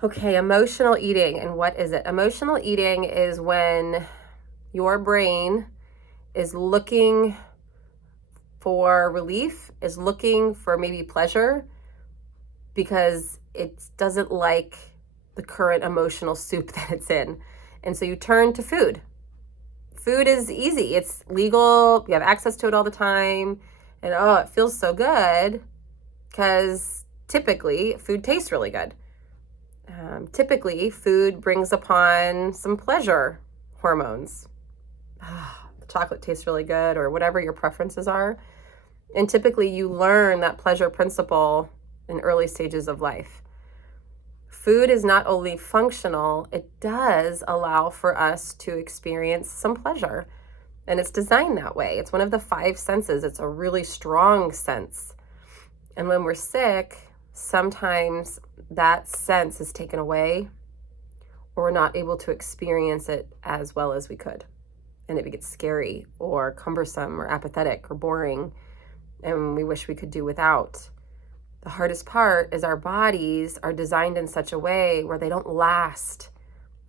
Okay, emotional eating. And what is it? Emotional eating is when your brain is looking for relief, is looking for maybe pleasure because it doesn't like the current emotional soup that it's in. And so you turn to food. Food is easy, it's legal, you have access to it all the time. And oh, it feels so good because typically food tastes really good. Typically, food brings upon some pleasure hormones. The chocolate tastes really good, or whatever your preferences are. And typically, you learn that pleasure principle in early stages of life. Food is not only functional, it does allow for us to experience some pleasure. And it's designed that way. It's one of the five senses, it's a really strong sense. And when we're sick, sometimes that sense is taken away, or we're not able to experience it as well as we could. And it gets scary or cumbersome or apathetic or boring, and we wish we could do without. The hardest part is our bodies are designed in such a way where they don't last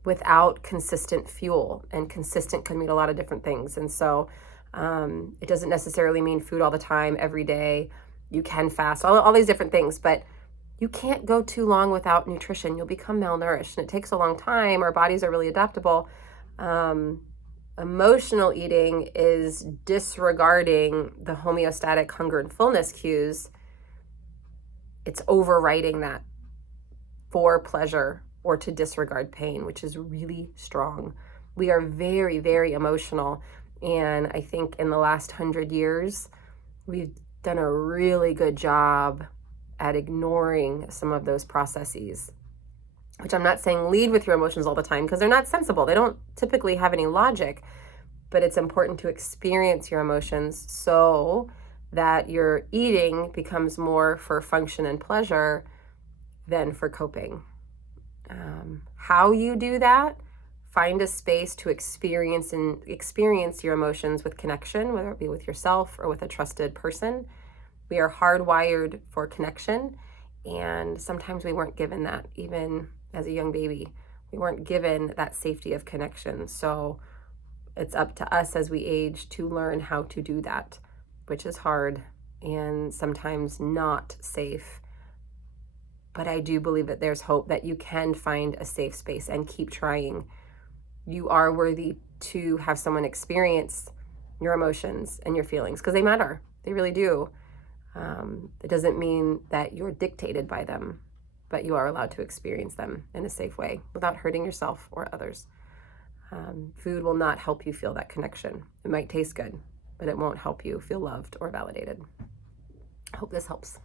without consistent fuel, and consistent can mean a lot of different things. And so it doesn't necessarily mean food all the time, every day. You can fast, all these different things, but you can't go too long without nutrition. You'll become malnourished, and it takes a long time. Our bodies are really adaptable. Emotional eating is disregarding the homeostatic hunger and fullness cues. It's overriding that for pleasure or to disregard pain, which is really strong. We are very, very emotional. And I think in the last 100 years, we've done a really good job at ignoring some of those processes, which I'm not saying lead with your emotions all the time, because they're not sensible. They don't typically have any logic, but it's important to experience your emotions so that your eating becomes more for function and pleasure than for coping. How you do that, find a space to experience your emotions with connection, whether it be with yourself or with a trusted person. We are hardwired for connection, and sometimes we weren't given that. Even as a young baby, we weren't given that safety of connection. So it's up to us as we age to learn how to do that, which is hard and sometimes not safe. But I do believe that there's hope, that you can find a safe space and keep trying. You are worthy to have someone experience your emotions and your feelings, because they matter. They really do. It doesn't mean that you're dictated by them, but you are allowed to experience them in a safe way without hurting yourself or others. Food will not help you feel that connection. It might taste good, but it won't help you feel loved or validated. I hope this helps.